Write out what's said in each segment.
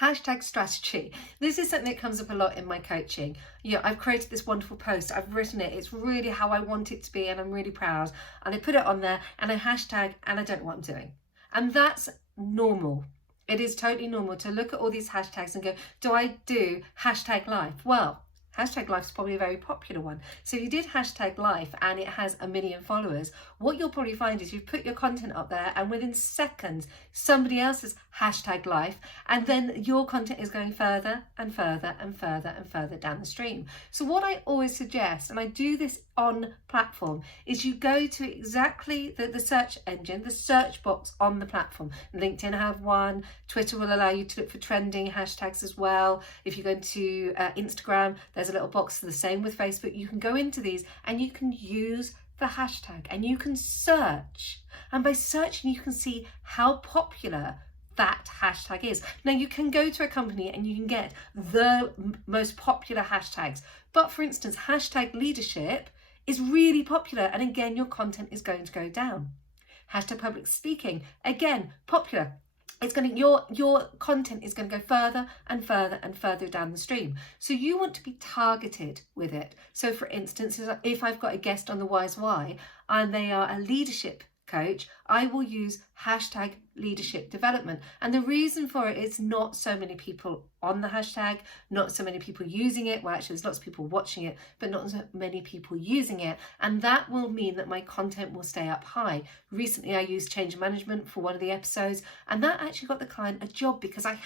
Hashtag strategy. This is something that comes up a lot in my coaching. I've created this wonderful post, I've written it, it's really how I want it to be and I'm really proud. And I put it on there and I hashtag and I don't know what I'm doing. And that's normal. It is totally normal to look at all these hashtags and go, do I do hashtag life? Well, hashtag life is probably a very popular one. So if you did hashtag life and it has 1 million followers, what you'll probably find is you've put your content up there and within seconds somebody else has hashtag life, and then your content is going further and further and further and further down the stream. So what I always suggest, and I do this on platform, is you go to exactly the search engine, the search box on the platform. LinkedIn have one, Twitter will allow you to look for trending hashtags as well. If you go into Instagram, there's a little box, the same with Facebook. You can go into these and you can use the hashtag and you can search, and by searching you can see how popular that hashtag is. Now you can go to a company and you can get the most popular hashtags, but for instance hashtag leadership is really popular, and again your content is going to go down. Hashtag public speaking, again popular, it's going to, your content is going to go further and further and further down the stream. So you want to be targeted with it. So for instance, if I've got a guest on the Wise Why and they are a leadership coach, I will use hashtag leadership development. And the reason for it is not so many people on the hashtag, not so many people using it. Well, actually there's lots of people watching it, but not so many people using it. And that will mean that my content will stay up high. Recently I used change management for one of the episodes, and that actually got the client a job because I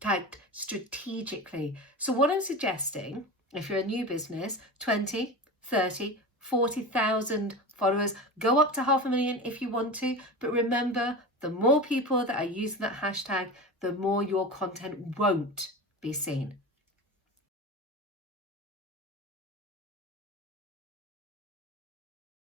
tagged strategically. So what I'm suggesting, if you're a new business, 20, 30, 40,000 followers, go up to 500,000 if you want to, but remember, the more people that are using that hashtag, the more your content won't be seen.